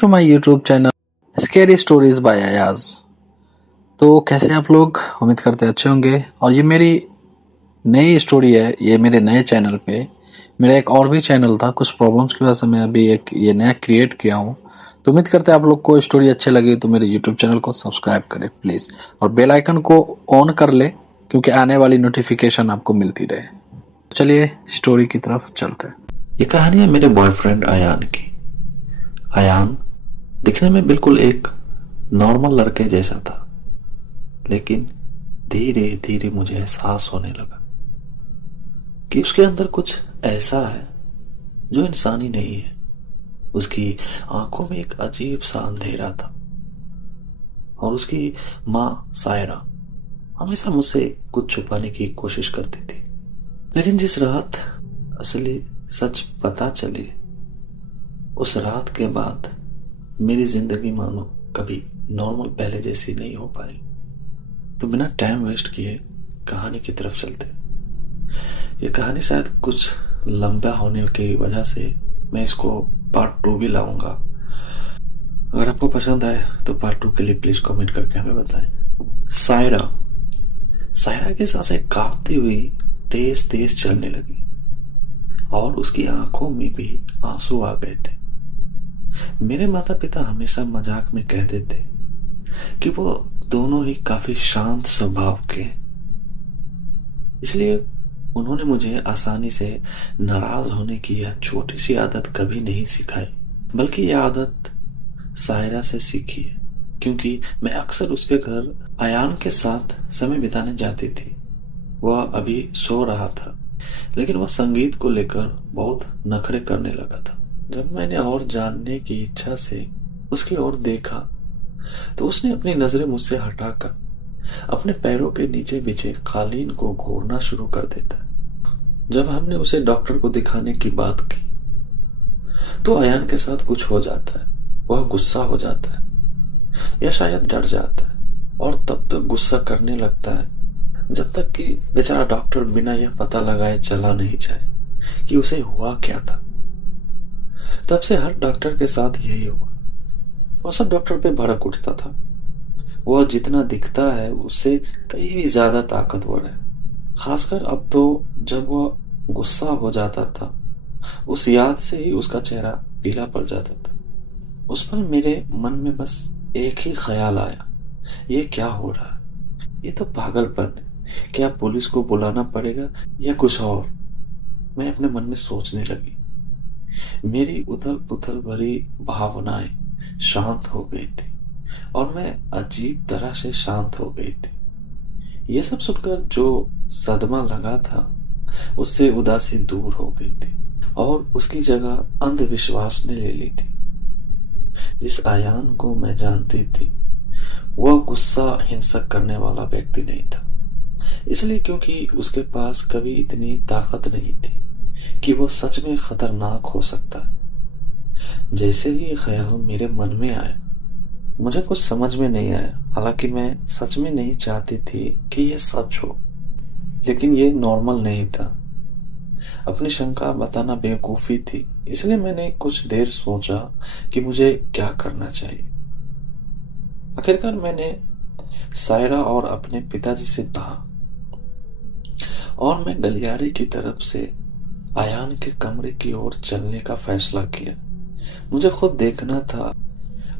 To my YouTube channel scary stories by Ayaz. तो कैसे आप लोग, उम्मीद करते अच्छे होंगे। और ये मेरी नई स्टोरी है, ये मेरे नए चैनल पे। मेरा एक और भी चैनल था, कुछ प्रॉब्लम्स की वजह से मैं अभी एक ये नया क्रिएट किया हूँ। तो उम्मीद करते हैं आप लोग को स्टोरी अच्छी लगी तो मेरे यूट्यूब चैनल को सब्सक्राइब करें प्लीज़, और बेल आइकन को ऑन कर ले क्योंकि आने वाली नोटिफिकेशन आपको मिलती रहे। चलिए स्टोरी की तरफ चलते हैं। ये कहानी है मेरे बॉयफ्रेंड अयान की। अयान दिखने में बिल्कुल एक नॉर्मल लड़के जैसा था, लेकिन धीरे धीरे मुझे एहसास होने लगा कि उसके अंदर कुछ ऐसा है जो इंसानी नहीं है। उसकी आंखों में एक अजीब सा अंधेरा था, और उसकी माँ सायरा हमेशा मुझसे कुछ छुपाने की कोशिश करती थी। लेकिन जिस रात असली सच पता चली, उस रात के बाद मेरी जिंदगी मानो कभी नॉर्मल पहले जैसी नहीं हो पाई। तो बिना टाइम वेस्ट किए कहानी की तरफ चलते। ये कहानी शायद कुछ लंबा होने की वजह से मैं इसको पार्ट 2 भी लाऊंगा। अगर आपको पसंद आए तो पार्ट 2 के लिए प्लीज कमेंट करके हमें बताएं। सायरा सायरा की सांसें कांपती हुई तेज तेज चलने लगी, और उसकी आंखों में भी आंसू आ गए थे। मेरे माता पिता हमेशा मजाक में कहते थे कि वो दोनों ही काफी शांत स्वभाव के हैं, इसलिए उन्होंने मुझे आसानी से नाराज होने की यह छोटी सी आदत कभी नहीं सिखाई, बल्कि यह आदत सायरा से सीखी है। क्योंकि मैं अक्सर उसके घर अयान के साथ समय बिताने जाती थी। वह अभी सो रहा था, लेकिन वह संगीत को लेकर बहुत नखरे करने लगा था। जब मैंने और जानने की इच्छा से उसकी ओर देखा, तो उसने अपनी नजरें मुझसे हटाकर अपने पैरों के नीचे बिछे कालीन को घूरना शुरू कर देता। जब हमने उसे डॉक्टर को दिखाने की बात की, तो अयान के साथ कुछ हो जाता है। वह गुस्सा हो जाता है, या शायद डर जाता है, और तब तक गुस्सा करने लगता है जब तक कि बेचारा डॉक्टर बिना यह पता लगाए चला नहीं जाए कि उसे हुआ क्या था। तब से हर डॉक्टर के साथ यही हुआ। वह सब डॉक्टर पे भड़क उठता था। वह जितना दिखता है उससे कहीं भी ज्यादा ताकतवर है। खासकर अब तो जब वह गुस्सा हो जाता था, उस याद से ही उसका चेहरा पीला पड़ जाता था। उस पर मेरे मन में बस एक ही ख्याल आया, ये क्या हो रहा है? ये तो पागलपन है। क्या पुलिस को बुलाना पड़ेगा या कुछ और? मैं अपने मन में सोचने लगी। मेरी उथल पुथल भरी भावनाएं शांत हो गई थी, और मैं अजीब तरह से शांत हो गई थी। ये सब सुनकर जो सदमा लगा था, उससे उदासी दूर हो गई थी, और उसकी जगह अंधविश्वास ने ले ली थी। जिस आयान को मैं जानती थी, वह गुस्सा हिंसक करने वाला व्यक्ति नहीं था। इसलिए क्योंकि उसके पास कभी इतनी ताकत नहीं थी कि वो सच में खतरनाक हो सकता है। जैसे ही ये ख्याल मेरे मन में आया, मुझे कुछ समझ में नहीं आया। हालांकि मैं सच में नहीं चाहती थी कि ये सच हो, लेकिन ये नॉर्मल नहीं था। अपनी शंका बताना बेवकूफी थी, इसलिए मैंने कुछ देर सोचा कि मुझे क्या करना चाहिए। आखिरकार मैंने सायरा और अपने पिताजी से कहा, और मैं गलियारे की तरफ से आयान के कमरे की ओर चलने का फैसला किया। मुझे खुद देखना था।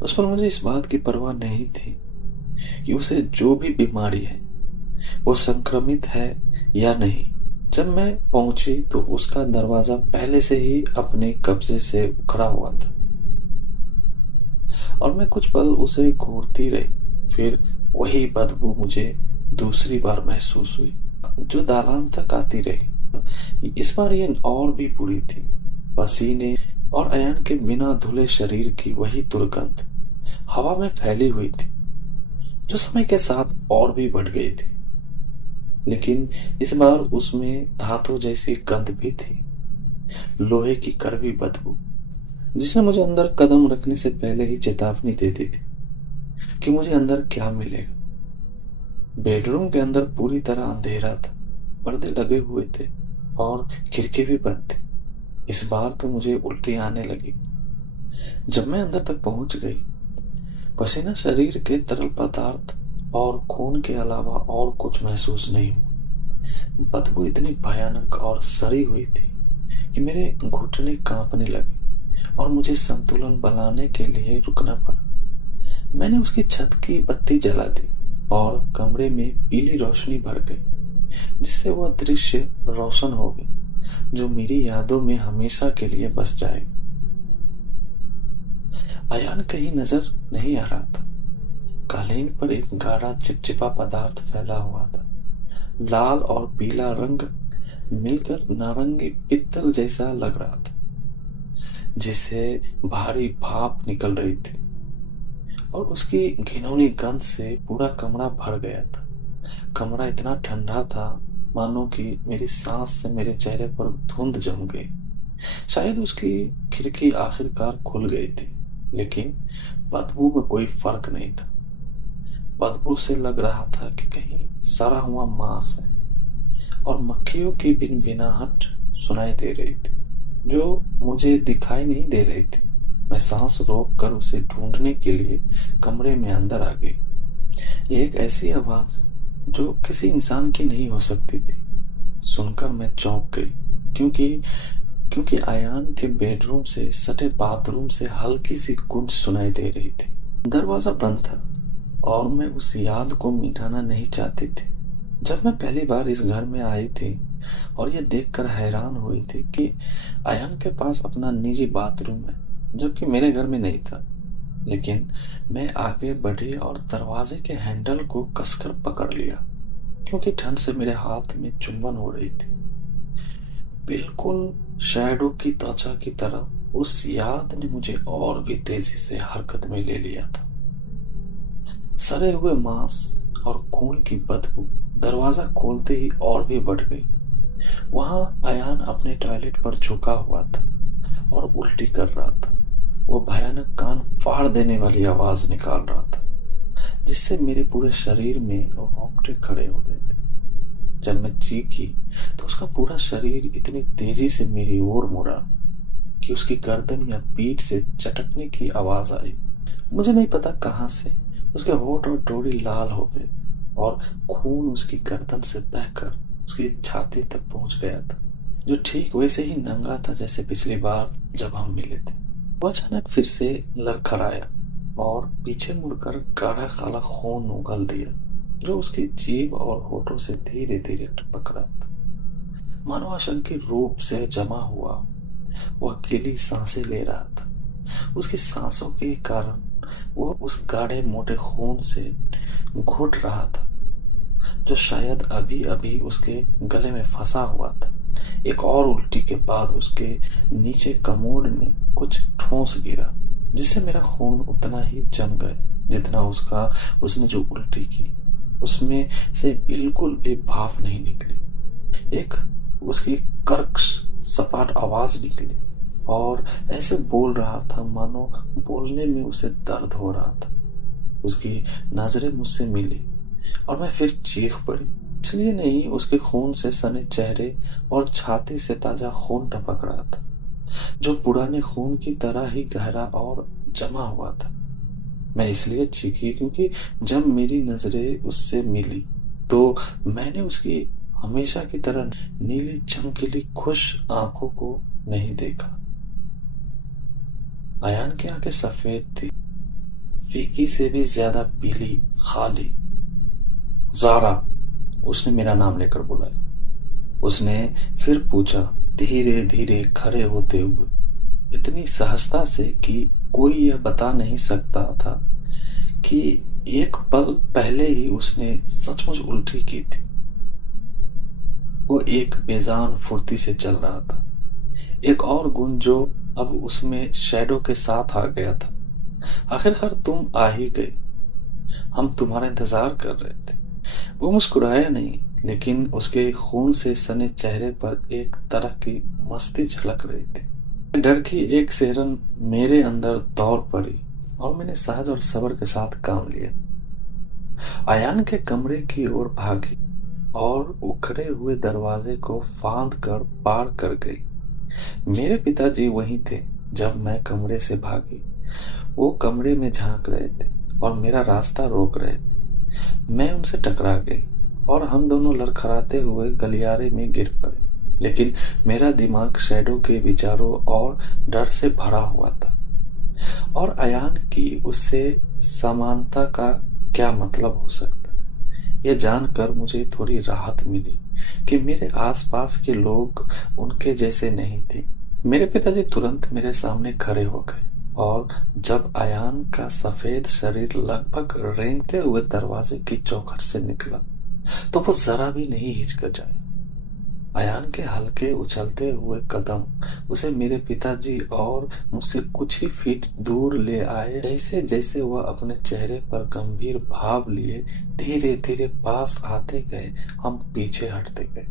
उस पर मुझे इस बात की परवाह नहीं थी कि उसे जो भी बीमारी है वो संक्रमित है या नहीं। जब मैं पहुंची तो उसका दरवाजा पहले से ही अपने कब्जे से उखड़ा हुआ था, और मैं कुछ पल उसे घूरती रही। फिर वही बदबू मुझे दूसरी बार महसूस हुई, जो दालान तक आती रही। इस बार ये और भी बुरी थी। पसीने और अयान के बिना धुले शरीर की वही दुर्गंध हवा में फैली हुई थी, जो समय के साथ और भी बढ़ गई थी। लेकिन इस बार उसमें धातु जैसी गंध भी थी, लोहे की कड़वी बदबू, जिसने मुझे अंदर कदम रखने से पहले ही चेतावनी दे दी थी कि मुझे अंदर क्या मिलेगा। बेडरूम के अंदर पूरी तरह अंधेरा था। पर्दे लगे हुए थे और खिड़की भी बंद थी। इस बार तो मुझे उल्टी आने लगी। जब मैं अंदर तक पहुंच गई, पसीना शरीर के तरल पदार्थ और खून के अलावा और कुछ महसूस नहीं हुआ। बदबू इतनी भयानक और सड़ी हुई थी कि मेरे घुटने कांपने लगे और मुझे संतुलन बनाने के लिए रुकना पड़ा। मैंने उसकी छत की बत्ती जला दी और कमरे में पीली रोशनी भर गई, जिससे वह दृश्य रोशन हो गया जो मेरी यादों में हमेशा के लिए बस जाएगा। अयान कहीं नजर नहीं आ रहा था। कालीन पर एक गाढ़ा चिपचिपा पदार्थ फैला हुआ था। लाल और पीला रंग मिलकर नारंगी पित्तल जैसा लग रहा था, जिससे भारी भाप निकल रही थी और उसकी घिनौनी गंध से पूरा कमरा भर गया था। कमरा इतना ठंडा था मानो कि मेरी सांस से मेरे चेहरे पर धुंध जम गई। शायद उसकी खिड़की आखिरकार खुल गई थी, लेकिन बदबू में कोई फर्क नहीं था। बदबू से लग रहा था कि कहीं सड़ा हुआ मांस है और मक्खियों की भिनभिनाहट सुनाई दे रही थी जो मुझे दिखाई नहीं दे रही थी। मैं सांस रोक कर उसे ढूंढने के लिए कमरे में अंदर आ गई। एक ऐसी आवाज जो किसी इंसान की नहीं हो सकती थी सुनकर मैं चौंक गई, क्योंकि क्योंकि अयान के बेडरूम से सटे बाथरूम से हल्की सी गूंज सुनाई दे रही थी। दरवाजा बंद था और मैं उस याद को मिटाना नहीं चाहती थी। जब मैं पहली बार इस घर में आई थी और ये देखकर हैरान हुई थी कि अयान के पास अपना निजी बाथरूम है, जबकि मेरे घर में नहीं था। लेकिन मैं आगे बढ़ी और दरवाजे के हैंडल को कसकर पकड़ लिया, क्योंकि ठंड से मेरे हाथ में चुंबन हो रही थी। बिल्कुल शैडो की त्वचा की तरह उस याद ने मुझे और भी तेजी से हरकत में ले लिया था। सड़े हुए मांस और खून की बदबू दरवाजा खोलते ही और भी बढ़ गई। वहां अयान अपने टॉयलेट पर झुका हुआ था और उल्टी कर रहा था। वो भयानक कान फाड़ देने वाली आवाज निकाल रहा था, जिससे मेरे पूरे शरीर में रोंगटे खड़े हो गए थे। जब मैं चीखी तो उसका पूरा शरीर इतनी तेजी से मेरी ओर मुड़ा कि उसकी गर्दन या पीठ से चटकने की आवाज आई। मुझे नहीं पता कहां से उसके होंठ और डोरी लाल हो गए और खून उसकी गर्दन से बहकर उसकी छाती तक पहुंच गया था, जो ठीक वैसे ही नंगा था जैसे पिछली बार जब हम मिले थे। वो अचानक फिर से लड़खड़ाया और पीछे मुड़कर गाढ़ा काला खून उगल दिया, जो उसकी जीभ और होठों से धीरे धीरे टपक रहा था, मानो आशंकी रूप से जमा हुआ। वो अकेली सांसें ले रहा था। उसकी सांसों के कारण वो उस गाढ़े मोटे खून से घुट रहा था, जो शायद अभी अभी उसके गले में फंसा हुआ था। एक और उल्टी के बाद उसके नीचे कमोड में कुछ ठोस गिरा, जिससे मेरा खून उतना ही जम गया जितना उसने जो उल्टी की। उसमें से बिल्कुल भी भाप नहीं निकली। एक उसकी कर्कश सपाट आवाज निकली और ऐसे बोल रहा था मानो बोलने में उसे दर्द हो रहा था। उसकी नजरें मुझसे मिली और मैं फिर चीख पड़ी। इसलिए नहीं, उसके खून से सने चेहरे और छाती से ताजा खून टपक रहा था, जो पुराने खून की तरह ही गहरा और जमा हुआ था। मैं इसलिए चीखी क्योंकि जब मेरी नजरें उससे मिली तो मैंने उसकी हमेशा की तरह नीली चमकीली खुश आंखों को नहीं देखा। अयान की आंखें सफेद थी, फीकी से भी ज्यादा पीली, खाली। जारा, उसने मेरा नाम लेकर बुलाया। उसने फिर पूछा, धीरे धीरे खड़े होते हुए, इतनी सहजता से कि कोई यह बता नहीं सकता था कि एक पल पहले ही उसने सचमुच उल्टी की थी। वो एक बेजान फुर्ती से चल रहा था, एक और गुण जो अब उसमें शैडो के साथ आ गया था। आखिरकार तुम आ ही गई, हम तुम्हारा इंतजार कर रहे थे। वो मुस्कुराया नहीं, लेकिन उसके खून से सने चेहरे पर एक तरह की मस्ती झलक रही थी। डर की एक सिहरन मेरे अंदर दौड़ पड़ी और मैंने सहज और सब्र के साथ काम लिया। अयान के कमरे की ओर भागी और उखड़े हुए दरवाजे को फांद कर पार कर गई। मेरे पिताजी वहीं थे, जब मैं कमरे से भागी, वो कमरे में झांक रहे थे और मेरा रास्ता रोक रहे थे। मैं उनसे टकरा गई और हम दोनों लड़खड़ाते हुए गलियारे में गिर पड़े। लेकिन मेरा दिमाग शैडो के विचारों और डर से भरा हुआ था। और अयान की उससे समानता का क्या मतलब हो सकता है, यह जानकर मुझे थोड़ी राहत मिली कि मेरे आसपास के लोग उनके जैसे नहीं थे। मेरे पिताजी तुरंत मेरे सामने खड़े हो गए और जब अयान का सफेद शरीर लगभग रेंगते हुए दरवाजे की चौखट से निकला तो वो जरा भी नहीं हिचकिचाया। अयान के हल्के उछलते हुए कदम उसे मेरे पिताजी और मुझसे कुछ ही फीट दूर ले आए। जैसे जैसे वह अपने चेहरे पर गंभीर भाव लिए धीरे धीरे पास आते गए, हम पीछे हटते गए।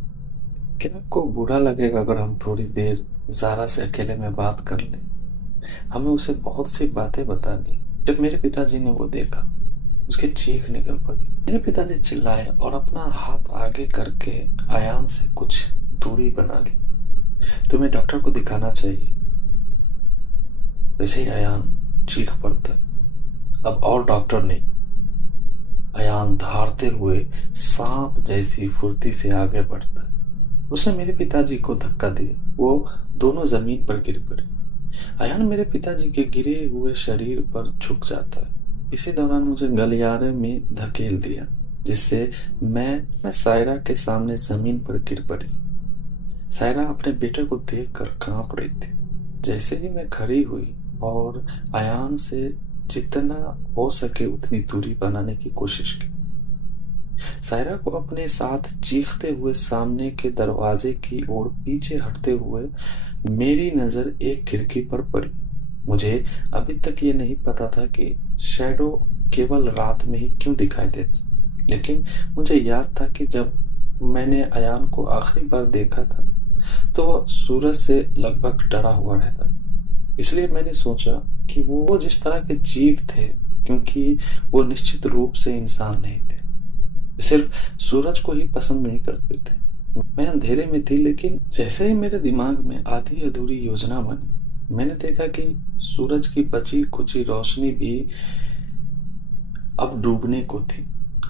क्या आपको बुरा लगेगा अगर हम थोड़ी देर ज़ारा से अकेले में बात कर लें? हमें उसे बहुत सी बातें बतानी। जब मेरे पिताजी ने वो देखा, उसकी चीख निकल पड़ी। मेरे पिताजी चिल्लाए और अपना हाथ आगे करके अयान से कुछ दूरी बना ली। तुम्हें डॉक्टर को दिखाना चाहिए। वैसे ही अयान चीख पड़ता है, अब और डॉक्टर नहीं। अयान धारते हुए सांप जैसी फुर्ती से आगे बढ़ता है। उसने मेरे पिताजी को धक्का दिया, वो दोनों जमीन पर गिर पड़े। अयान मेरे पिताजी के गिरे हुए शरीर पर झुक जाता है। इसी दौरान मुझे गलियारे में धकेल दिया, जिससे मैं सायरा के सामने जमीन पर गिर पड़ी। सायरा अपने बेटे को देखकर कांप रही थी। जैसे ही मैं खड़ी हुई और अयान से जितना हो सके उतनी दूरी बनाने की कोशिश की, सायरा को अपने साथ चीखते हुए सामने के दरवाजे की ओर पीछे हटते हुए मेरी नजर एक खिड़की पर पड़ी। मुझे अभी तक ये नहीं पता था कि शैडो केवल रात में ही क्यों दिखाई देती, लेकिन मुझे याद था कि जब मैंने अयान को आखिरी बार देखा था तो वह सूरज से लगभग डरा हुआ रहता था। इसलिए मैंने सोचा कि वो जिस तरह के जीव थे, क्योंकि वो निश्चित रूप से इंसान नहीं थे, सिर्फ सूरज को ही पसंद नहीं करते थे। मैं अंधेरे में थी, लेकिन जैसे ही मेरे दिमाग में आधी अधूरी योजना बनी, मैंने देखा कि सूरज की बची खुची रोशनी भी अब डूबने को थी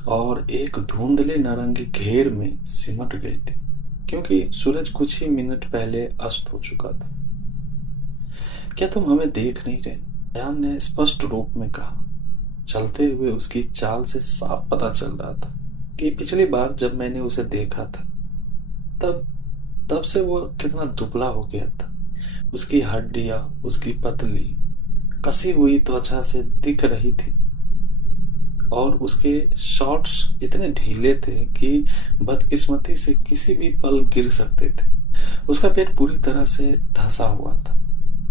और एक धुंधले नारंगी घेर में सिमट गई थी, क्योंकि सूरज कुछ ही मिनट पहले अस्त हो चुका था। क्या तुम हमें देख नहीं रहे? अयान ने स्पष्ट रूप में कहा। चलते हुए उसकी चाल से साफ पता चल रहा था कि पिछली बार जब मैंने उसे देखा था तब तब से वो कितना दुबला हो गया था। उसकी हड्डियां उसकी पतली कसी हुई त्वचा से दिख रही थी और उसके शॉर्ट्स इतने ढीले थे कि बदकिस्मती से किसी भी पल गिर सकते थे। उसका पेट पूरी तरह से धंसा हुआ था।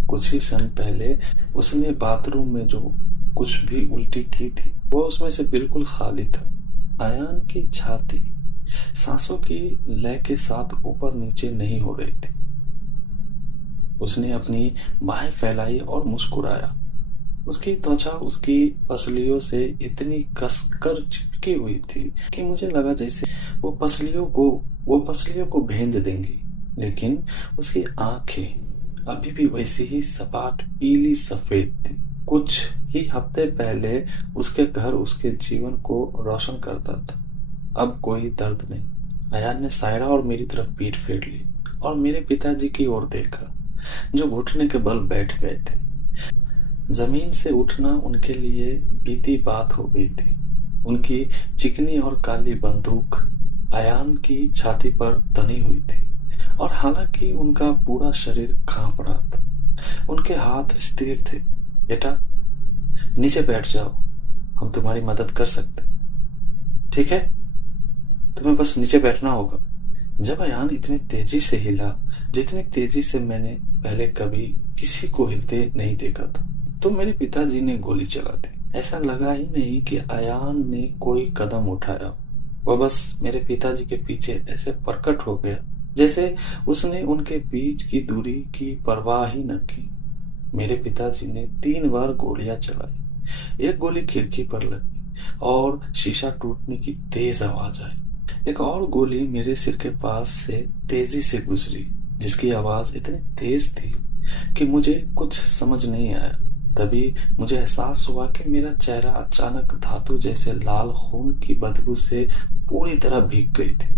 कुछ ही क्षण पहले उसने बाथरूम में जो कुछ भी उल्टी की थी वो उसमें से बिल्कुल खाली था। अयान की छाती सांसों की लय के साथ ऊपर नीचे नहीं हो रही थी। उसने अपनी बाहें फैलाई और मुस्कुराया। उसकी त्वचा उसकी पसलियों से इतनी कसकर चिपकी हुई थी कि मुझे लगा जैसे वो पसलियों को भेद देंगी। लेकिन उसकी आंखें अभी भी वैसी ही सपाट पीली सफेद थी। कुछ ही हफ्ते पहले उसके घर उसके जीवन को रोशन करता था, अब कोई दर्द नहीं। अयान ने सायरा और मेरी तरफ पीठ फेर ली और मेरे पिताजी की ओर देखा, जो घुटने के बल बैठ गए थे। जमीन से उठना उनके लिए बीती बात हो गई थी। उनकी चिकनी और काली बंदूक अयान की छाती पर तनी हुई थी और हालांकि उनका पूरा शरीर कांप रहा था, उनके हाथ स्थिर थे। बेटा, नीचे बैठ जाओ, हम तुम्हारी मदद कर सकते, ठीक है? तुम्हें बस नीचे बैठना होगा। जब अयान इतनी तेजी से हिला जितनी तेजी से मैंने पहले कभी किसी को हिलते नहीं देखा था, तो मेरे पिताजी ने गोली चला दी। ऐसा लगा ही नहीं कि अयान ने कोई कदम उठाया। वह बस मेरे पिताजी के पीछे ऐसे प्रकट हो गया जैसे उसने उनके बीच की दूरी की परवाह ही न की। मेरे पिताजी ने 3 बार गोलियां चलाई। एक गोली खिड़की पर लगी और शीशा टूटने की तेज आवाज आई। एक और गोली मेरे सिर के पास से तेजी से गुजरी, जिसकी आवाज इतनी तेज थी कि मुझे कुछ समझ नहीं आया। तभी मुझे एहसास हुआ कि मेरा चेहरा अचानक धातु जैसे लाल खून की बदबू से पूरी तरह भीग गई थी।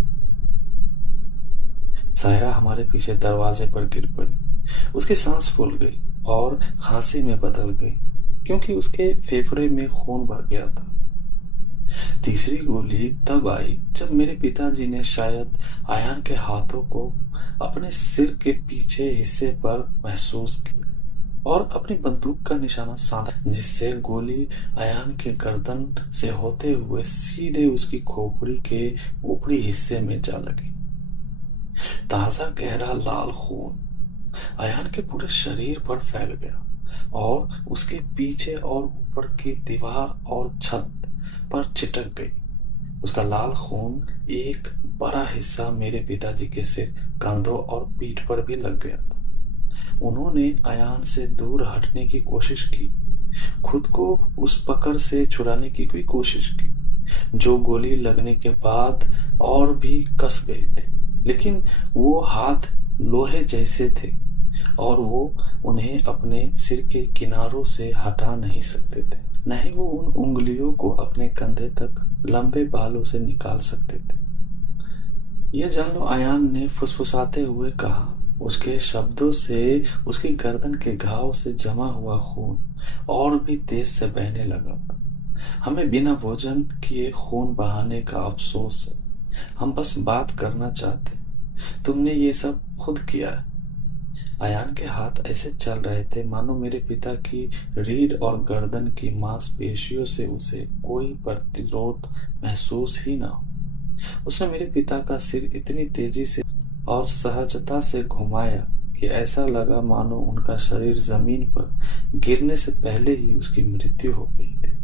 सायरा हमारे पीछे दरवाजे पर गिर पड़ी। उसकी सांस फूल गई और खांसी में बदल गई, क्योंकि उसके फेफड़े में खून भर गया था। तीसरी गोली तब आई जब मेरे पिताजी ने शायद आयान के हाथों को अपने सिर के पीछे हिस्से पर महसूस किया और अपनी बंदूक का निशाना साधा, जिससे गोली आयान के गर्दन से होते हुए सीधे उसकी खोपड़ी के ऊपरी हिस्से में जा लगी। ताजा गहरा लाल खून अयान के पूरे शरीर पर फैल गया और उसके पीछे और ऊपर की दीवार और छत पर चिटक गई। उसका लाल खून एक बड़ा हिस्सा मेरे पिताजी के सिर, कंधों और पीठ पर भी लग गया था। उन्होंने अयान से दूर हटने की कोशिश की, खुद को उस पकड़ से छुड़ाने की भी कोशिश की, जो गोली लगने के बाद और भी कस गए थे। लेकिन वो हाथ लोहे जैसे थे और वो उन्हें अपने सिर के किनारों से हटा नहीं सकते थे, न ही वो उन उंगलियों को अपने कंधे तक लंबे बालों से निकाल सकते थे। ये जान लो, अयान ने फुसफुसाते हुए कहा। उसके शब्दों से उसकी गर्दन के घाव से जमा हुआ खून और भी तेज से बहने लगा था। हमें बिना भोजन किए खून बहाने का अफसोस है। हम बस बात करना चाहते। तुमने ये सब खुद किया है। अयान के हाथ ऐसे चल रहे थे मानो मेरे पिता की रीढ़ और गर्दन की मांसपेशियों से उसे कोई प्रतिरोध महसूस ही ना हो। उसने मेरे पिता का सिर इतनी तेजी से और सहजता से घुमाया कि ऐसा लगा मानो उनका शरीर जमीन पर गिरने से पहले ही उसकी मृत्यु हो गई थी।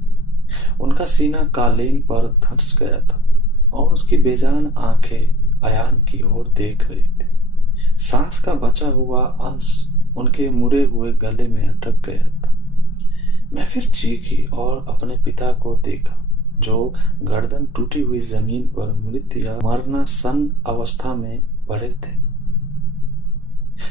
उनका सीना कालीन पर धंस गया था और उसकी बेजान आंखें अयान की ओर देख रही थी। सांस का बचा हुआ अंश उनके मुड़े हुए गले में अटक गया था। मैं फिर चीखी और अपने पिता को देखा, जो गर्दन टूटी हुई जमीन पर मृत या मरणासन अवस्था में पड़े थे।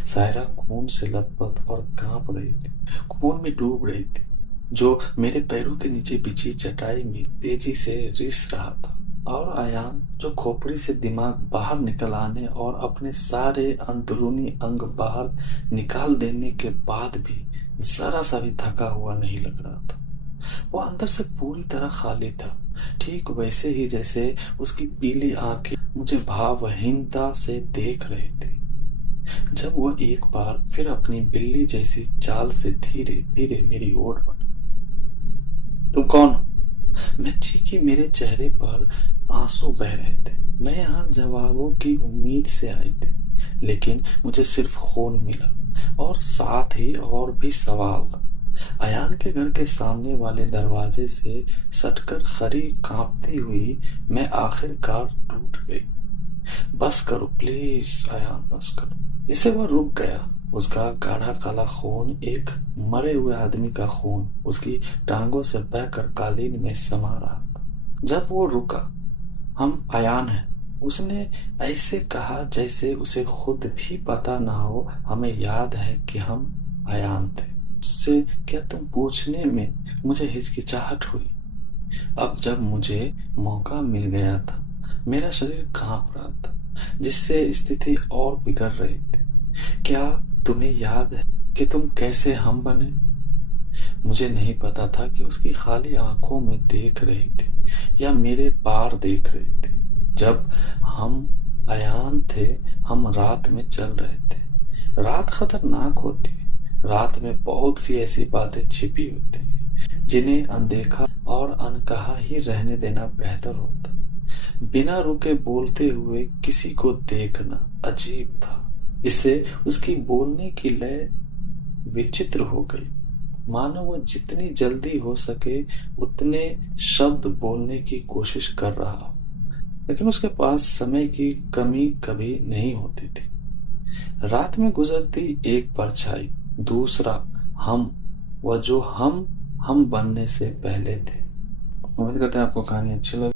सायरा खून से लथपथ और कांप रही थी, खून में डूब रही थी, जो मेरे पैरों के नीचे बिछी चटाई में तेजी से रिस रहा था। और अयान, जो खोपड़ी से दिमाग बाहर निकल आने और अपने सारे अंदरूनी अंग बाहर निकाल देने के बाद भी जरा सा भी थका हुआ नहीं लग रहा था। वो अंदर से पूरी तरह खाली था, ठीक वैसे ही जैसे उसकी पीली आंखें मुझे भावहीनता से देख रही थी। जब वो एक बार फिर अपनी बिल्ली जैसी चाल से धीरे धीरे मेरी ओर बढ़ा। तुम कौन हो? मैं चीखी। मेरे चेहरे पर आंसू बह रहे थे। मैं यहाँ जवाबों की उम्मीद से आई थी, लेकिन मुझे सिर्फ खून मिला और साथ ही और भी सवाल। अयान के घर के सामने वाले दरवाजे से सटकर खड़ी कांपती हुई मैं आखिरकार टूट गई। बस करो प्लीज अयान, बस करो। इससे वह रुक गया। उसका गाढ़ा काला खून, एक मरे हुए आदमी का खून, उसकी टांगों से बहकर कालीन में समा रहा था। जब वो रुका, हम अयान हैं, उसने ऐसे कहा जैसे उसे खुद भी पता ना हो हमें याद है कि हम अयान थे। उससे क्या तुम पूछने में मुझे हिचकिचाहट हुई। अब जब मुझे मौका मिल गया था, मेरा शरीर कांप रहा था, जिससे स्थिति और बिगड़ रही थी। क्या तुम्हें याद है कि तुम कैसे हम बने? मुझे नहीं पता था कि उसकी खाली आंखों में देख रही थी या मेरे पार देख रही थी। जब हम अयान थे, हम रात में चल रहे थे। रात खतरनाक होती है। रात में बहुत सी ऐसी बातें छिपी होती हैं, जिन्हें अनदेखा और अनकहा ही रहने देना बेहतर होता। बिना रुके बोलते हुए किसी को देखना अजीब था। इससे उसकी बोलने की लय विचित्र हो गई, मानो वह जितनी जल्दी हो सके उतने शब्द बोलने की कोशिश कर रहा हो, लेकिन उसके पास समय की कमी कभी नहीं होती थी। रात में गुजरती एक परछाई, दूसरा हम, वह जो हम बनने से पहले थे। उम्मीद करते हैं आपको कहानी अच्छी लगी।